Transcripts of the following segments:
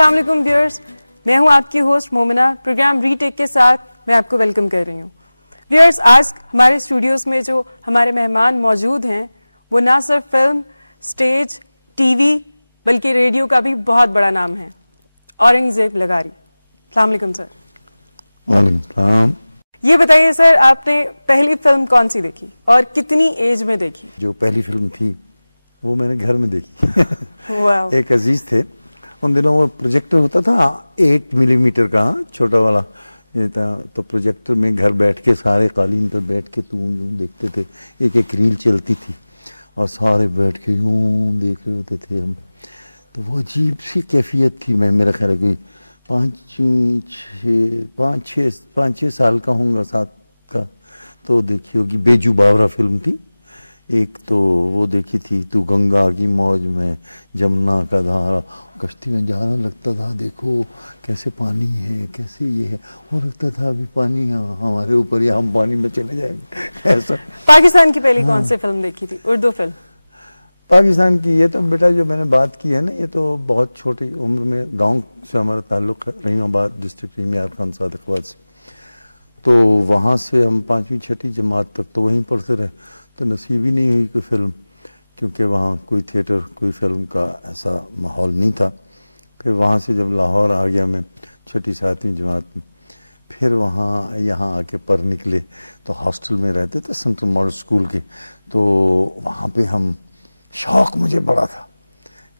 अस्सलाम वालेकुम व्यूअर्स, मैं हूं आपकी होस्ट मोमिना। प्रोग्राम रीटेक के साथ मैं आपको वेलकम कर रही हूं। व्यूअर्स, आज हमारे स्टूडियोज़ में जो हमारे मेहमान मौजूद हैं वो ना सिर्फ फिल्म, स्टेज, टीवी बल्कि रेडियो का भी बहुत बड़ा नाम है, औरंगज़ेब लगारी। अस्सलाम वालेकुम सर। वालेकुम सलाम। ये बताइए सर, आपने पहली फिल्म कौन सी देखी और कितनी एज में देखी? जो पहली फिल्म थी वो मैंने घर में देखी। वाह। एक अजीज थे, उन दिनों वो प्रोजेक्टर होता था 8 मिलीमीटर का, छोटा वाला ये था। तो प्रोजेक्टर में घर बैठ के सारे कालीन पर बैठ के यूँ देखते थे। एक एक रील चलती थी और सारे बैठ के यूँ देख रहे होते थे हम। तो वो अजीब सी कैफियत थी। मैं, मेरा ख्याल है कोई 5-6 साल का होऊंगा, 7 का। तो देखी होगी, बेजू बावरा फिल्म थी एक। तो वो देखी थी, तू गंगा की मौज में जमुना का धारा। कश्ती में जाना लगता था, देखो कैसे पानी है, कैसे ये है। वो लगता था अभी पानी हमारे ऊपर या हम पानी में चले जाएंगे, ऐसा। पाकिस्तान की पहली कौन सी फिल्म देखी थी, उर्दू फिल्म? पाकिस्तान की, ये तो बेटा जो मैंने बात की है ना, ये तो बहुत छोटी उम्र में गांव से हमारा ताल्लुक़ है, रहीमाबाद डिस्ट्रिक्ट रीमियार खान सादिक़ाबाद से। तो वहाँ से हम 5वीं 6ठी जमात तक तो वहीं पढ़ते रहे। तो नसीब ही नहीं हुई कोई फ़िल्म, क्योंकि वहाँ कोई थिएटर, कोई फ़िल्म का ऐसा माहौल नहीं था। फिर वहाँ से जब लाहौर आ गया मैं 6ठी 7वीं जमात में, फिर वहाँ यहाँ आके पढ़ निकले। तो हॉस्टल में रहते थे सेंट्रल मॉडल स्कूल के। तो वहाँ पे हम, शौक़ मुझे बड़ा था।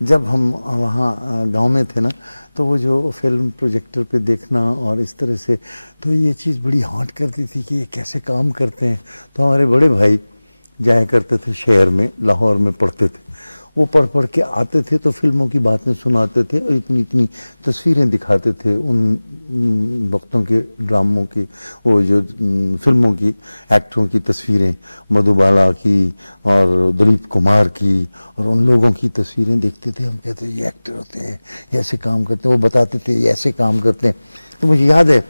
जब हम वहाँ गांव में थे ना, तो वो जो फिल्म प्रोजेक्टर पे देखना और इस तरह से, तो ये चीज़ बड़ी हॉन्ट करती थी कि ये कैसे काम करते हैं। तो हमारे बड़े भाई जाया करते थे शहर में, लाहौर में पढ़ते थे। वो पढ़ पढ़ के आते थे तो फिल्मों की बातें सुनाते थे और इतनी इतनी तस्वीरें दिखाते थे उन वक्तों के ड्रामों की, वो जो फिल्मों की एक्टरों की तस्वीरें, मधुबाला की और दिलीप कुमार की, और उन लोगों की तस्वीरें देखते थे। हम कहते ये एक्टर होते हैं, ये ऐसे काम करते हैं। वो बताते थे ये ऐसे काम करते हैं। तो मुझे याद है,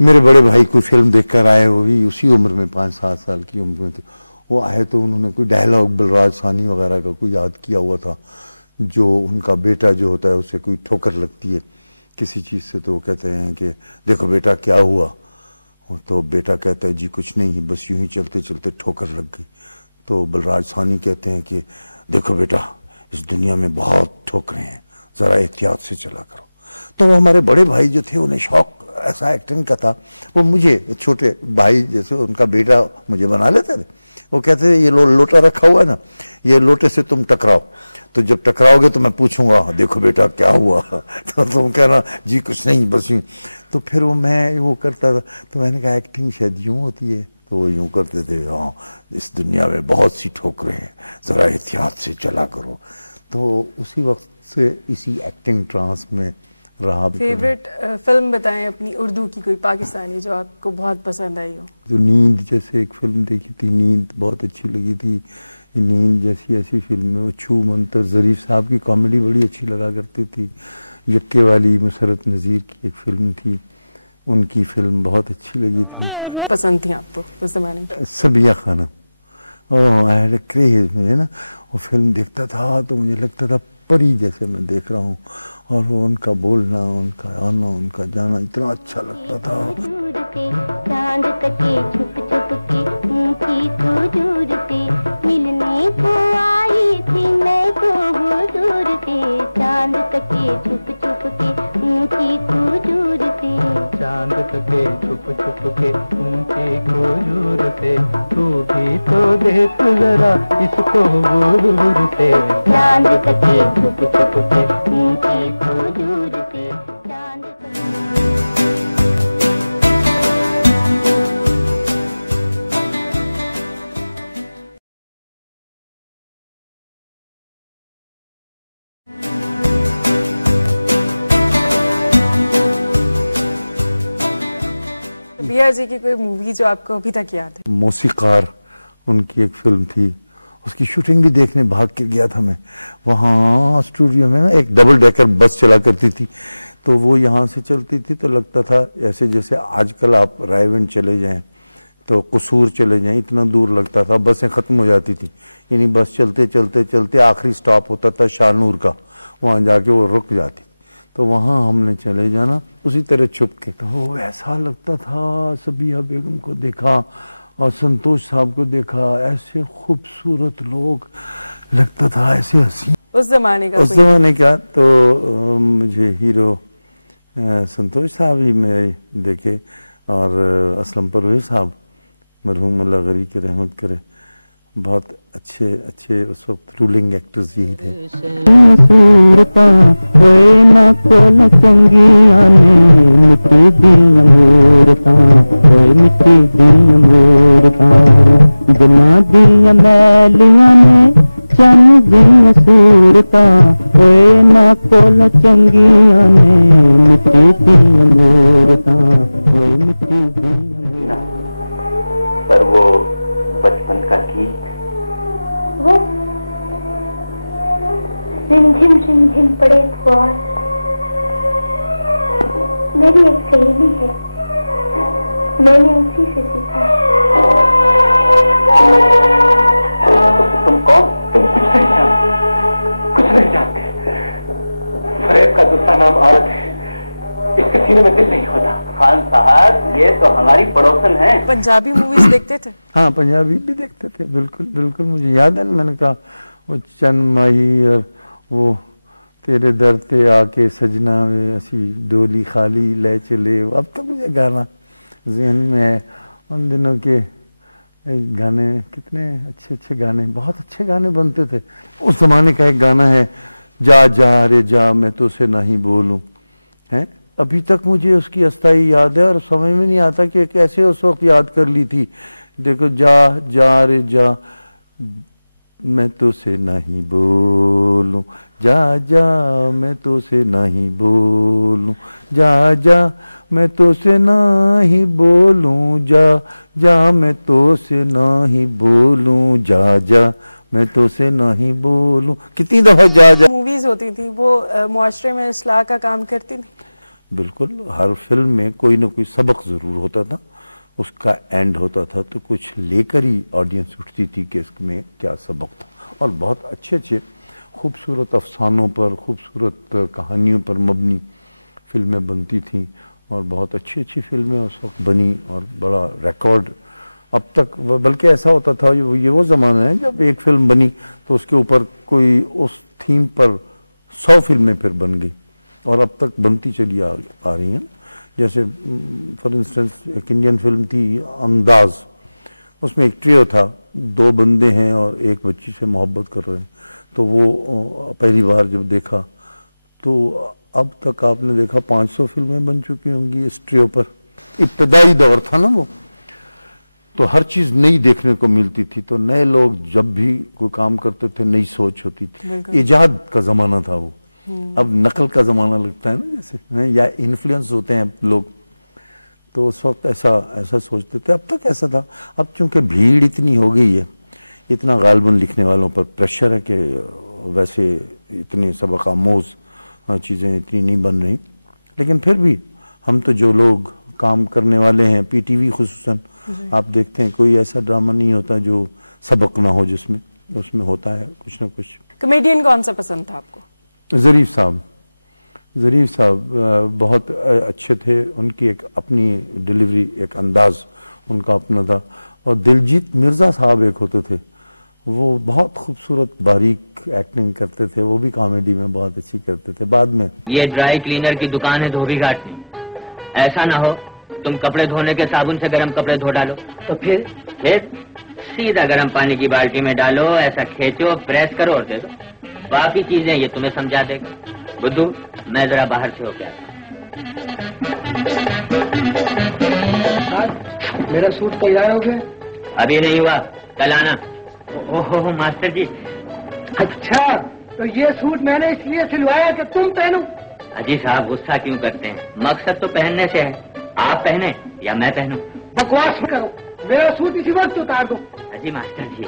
मेरे बड़े भाई कोई फिल्म देख कर आए, वो भी उसी उम्र में 5-7 साल की उम्र में थे। वो आए तो उन्होंने कोई डायलॉग बलराज साहनी वगैरह का कोई याद किया हुआ था, जो उनका बेटा जो होता है उसे कोई ठोकर लगती है किसी चीज़ से। तो वो कहते हैं कि देखो बेटा क्या हुआ। तो बेटा कहता है जी कुछ नहीं, बस यूँ ही चलते चलते ठोकर लग गई। तो बलराज साहनी कहते हैं कि देखो बेटा, इस दुनिया में बहुत ठोकरें हैं, ज़रा एहतियात से चला करो। तो वो हमारे बड़े भाई जो थे, उन्हें शौक़ ऐसा एक्टिंग का था। वो मुझे, छोटे भाई जैसे उनका बेटा मुझे बना लेते थे। वो कहते थे ये लोटा रखा हुआ है ना, ये लोटे से तुम टकराओ, तो जब टकराओगे तो मैं पूछूंगा देखो बेटा क्या हुआ। तो तुम कहना जी कुछ नहीं, बस यूँ। तो फिर मैं वो करता था। तो मैंने कहा एक्टिंग शायद यूँ होती है। तो वो यूँ करते थे, हाँ इस दुनिया में बहुत सी ठोकरें हैं, ज़रा एहतियात से चला करो। तो उसी वक्त से इसी एक्टिंग ट्रांस में रहा। फेवरेट फिल्म बताएं अपनी उर्दू की, कोई पाकिस्तानी जो आपको बहुत पसंद आई हो? तो नींद जैसे एक फिल्म देखी थी, नींद बहुत अच्छी लगी थी। नींद जैसी ऐसी फिल्म में वो छू मंतर, ज़रीफ साहब की कॉमेडी बड़ी अच्छी लगा करती थी। यक्के वाली मुसरत नज़ीर की एक फिल्म थी, उनकी फिल्म बहुत अच्छी लगी थी। पसंद थी आपको उस ज़माने की? सबिया खानम। ओह आई हैड अ क्रेज। मुझे ना वो फिल्म देखता था तो मुझे लगता था परी जैसे मैं देख रहा हूँ। और वो उनका बोलना, उनका आना, उनका जाना इतना अच्छा लगता था। चांद तके छुप छुप के ऊंची तो दूर से मिलने को आई थी, मैं को हुजूर से। चांद तके छुप छुप के ऊंची तो दूर से, चांद तके छुप छुप के ऊंची को दूर से, तू भी तो देख जरा इसको दूर से। चांद तके छुप छुप के ऊंची को दूर से, चांद बिया जी की कोई मूवी जो आपको अभी तक याद है? मौसीकार उनकी एक फिल्म थी, उसकी शूटिंग भी देखने भाग के गया था मैं। वहाँ स्टूडियो में ना एक डबल डेकर बस चला करती थी। तो वो यहाँ से चलती थी तो लगता था ऐसे जैसे आजकल आप रायविंड चले जाएं तो कसूर चले जाएं, इतना दूर लगता था, बसें ख़त्म हो जाती थी। यानी बस चलते चलते चलते आखिरी स्टॉप होता था शाहनूर का, वहाँ जाके वो रुक जाती। तो वहाँ हमने चले जाना उसी तरह छुप के। तो ऐसा लगता था, सबिया बेगम को देखा और संतोष साहब को देखा, ऐसे खूबसूरत लोग, लगता था ऐसे हंसी। उस ज़माने का तो मुझे हीरो संतोष साहब ही मैं देखे और असलम परवेज़ साहब, मरहूम अल्लाह गरी के रहमत करे, बहुत अच्छे उस वक्त रूलिंग एक्टर्स यही थे। पर वो बचपन का गीत, वो रिमझिम रिमझिम पड़े फुआर, मेरी एक सहेली है, मैंने उसी से सीखा है। तुम कौन? तुम कुछ नहीं जानते, कुछ नहीं जानते। फरेब का दूसरा नाम औरत है, इसके सीने में दिल नहीं होता। खान साहब, ये तो हमारी पड़ोसन है। पंजाबी मूवीज देखते थे? हाँ, पंजाबी भी देखते थे, बिल्कुल बिल्कुल। मुझे याद है, मैंने कहा वो चंद माही और वो तेरे दर ते आके सजना में असी डोली खाली ले चले, अब तक मुझे गाना जहन में है। उन दिनों के गाने, कितने अच्छे अच्छे गाने, बहुत अच्छे गाने बनते थे। उस ज़माने का एक गाना है, जा जा रे जा मैं तो उसे नहीं बोलूँ, है अभी तक मुझे उसकी अस्थाई याद है और समझ में नहीं आता कि कैसे उस वक्त याद कर ली थी। देखो, जा जा रे जा मैं तो से नहीं बोलूं, जा जा मैं तो से नहीं बोलूं, जा जा मैं तो से नहीं बोलूं, जा जा मैं तो से नहीं बोलूं, जा जा मैं तो से नहीं बोलूं। कितनी दफा जा जा मूवीज होती थी, वो मुआशरे में इस्लाह का काम करती थी। बिल्कुल, हर फिल्म में कोई ना कोई सबक ज़रूर होता था, उसका एंड होता था तो कुछ लेकर ही ऑडियंस उठती थी कि इसमें क्या सबक था। और बहुत अच्छे अच्छे खूबसूरत अफसानों पर, खूबसूरत कहानियों पर मबनी फिल्में बनती थीं और बहुत अच्छी अच्छी फिल्में उस वक्त बनी और बड़ा रिकॉर्ड अब तक। बल्कि ऐसा होता था, ये वो ज़माना है जब एक फिल्म बनी तो उसके ऊपर कोई उस थीम पर 100 फिल्में फिर बन गई और अब तक बनती चली आ रही हैं। जैसे फॉर इंस्टेंस एक इंडियन फिल्म थी अंदाज़, उसमें एक ट्रियो था, 2 बंदे हैं और एक बच्ची से मोहब्बत कर रहे हैं। तो वो पहली बार जब देखा तो अब तक आपने देखा 500 फिल्में बन चुकी होंगी इस ट्रियो पर। इब्तदाई दौर था ना वो, तो हर चीज़ नई देखने को मिलती थी। तो नए लोग जब भी कोई काम करते थे, नई सोच होती थी। इजाद का ज़माना था वो, अब नकल का ज़माना लगता है ना, जैसे या इन्फ्लुएंस होते हैं लोग। तो उस वक्त ऐसा सोचते थे, अब तक ऐसा था। अब चूंकि भीड़ इतनी हो गई है, इतना गालबन लिखने वालों पर प्रेशर है कि वैसे इतने सबक आमोज़ चीज़ें इतनी नहीं बन रही। लेकिन फिर भी हम तो जो लोग काम करने वाले हैं, पीटीवी खुसूसन, आप देखते हैं कोई ऐसा ड्रामा नहीं होता जो सबक ना हो, जिसमें उसमें होता है कुछ ना कुछ। कॉमेडियन कौन सा पसंद था आपको? ज़रीफ़ साहब बहुत अच्छे थे। उनकी एक अपनी डिलीवरी, एक अंदाज़ उनका अपना था। और दिलजीत मिर्ज़ा साहब एक होते थे, वो बहुत खूबसूरत बारीक एक्टिंग करते थे, वो भी कॉमेडी में बहुत अच्छी करते थे। बाद में ये ड्राई क्लीनर की दुकान है धोबी घाट में, ऐसा ना हो तुम कपड़े धोने के साबुन से गर्म कपड़े धो डालो, तो फिर सीधा गर्म पानी की बाल्टी में डालो, ऐसा खींचो, प्रेस करो और दे दो। बाकी चीजें ये तुम्हें समझा देगा। बुद्धू, मैं जरा बाहर से हो गया। मेरा सूट तैयार हो गया? अभी नहीं हुआ, कल आना। ओहो मास्टर जी। अच्छा, तो ये सूट मैंने इसलिए सिलवाया कि तुम पहनो? अजी साहब गुस्सा क्यों करते हैं? मकसद तो पहनने से है। आप पहने या मैं पहनूं? बकवास मत करो, मेरा सूट इसी वक्त उतार दो। अजी मास्टर जी,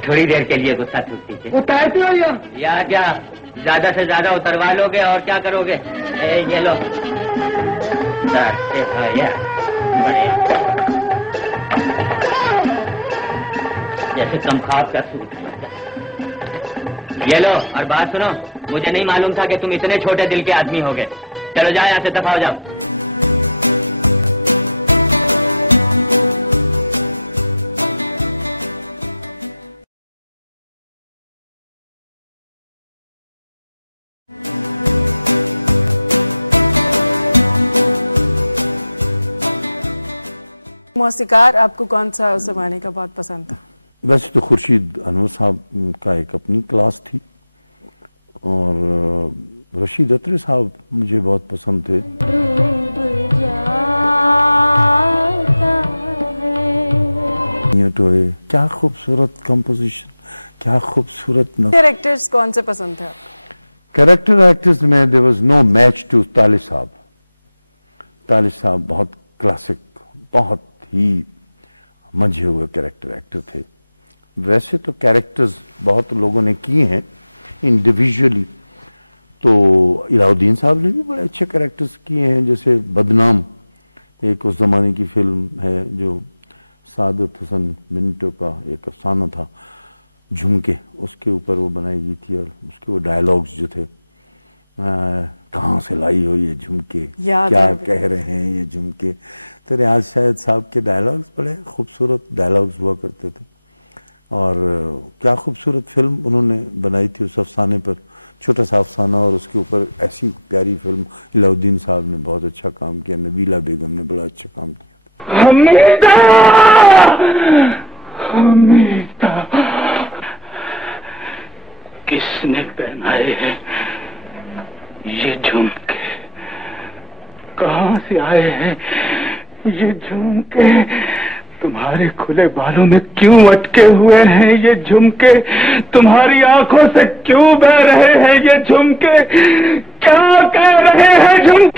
थोड़ी देर के लिए गुस्सा छूट दीजिए। उतारते हो या क्या? ज्यादा से ज्यादा उतरवा लोगे और क्या करोगे? ये लो। जैसे कमखाब का सूट। ये लो, और बात सुनो, मुझे नहीं मालूम था कि तुम इतने छोटे दिल के आदमी होगे। चलो जाओ यहाँ से, दफा हो जाओ। मौसीकार आपको कौन सा उस जमाने का बहुत पसंद था? वैसे तो खुर्शीद अनवर साहब का एक अपनी क्लास थी, और रशीद अत्रे साहब मुझे बहुत पसंद थे। क्या खूबसूरत कंपोजिशन, क्या खूबसूरत। कैरेक्टर्स कौन से पसंद थे आपको? कैरेक्टर एक्टर्स में there was no match to Talib sahab. Talib साहब बहुत क्लासिक, बहुत ही मंझे हुए कैरेक्टर एक्टर थे। वैसे तो कैरेक्टर्स बहुत लोगों ने किए हैं इंडिविजुअली, तो इलाउद्दीन साहब ने भी बड़े अच्छे कैरेक्टर्स किए हैं, जैसे बदनाम एक उस ज़माने की फिल्म है जो सादत हसन मिंटो का एक अफसाना था, झुमके, उसके ऊपर वो बनाई गई थी, और उसके वो डायलॉग्स जो थे, कहाँ से लाई हो ये झुमके, क्या कह रहे हैं ये झुमके। तो रियाज शाहिद साहब के डायलॉग्स बड़े खूबसूरत डायलॉग्स हुआ करते थे, और क्या खूबसूरत फिल्म उन्होंने बनाई थी उस अफसाने पर, छोटा सा अफसाना, और उसके ऊपर ऐसी प्यारी फिल्म। इलाउद्दीन साहब ने बहुत अच्छा काम किया, नबीला बेगम ने बड़ा अच्छा काम किया। हमीदा, हमीदा, किसने पहनाए हैं ये झुमके? कहाँ से आए हैं ये झुमके? तुम्हारे खुले बालों में क्यों अटके हुए हैं ये झुमके? तुम्हारी आंखों से क्यों बह रहे हैं ये झुमके? क्या कह रहे हैं झुमके?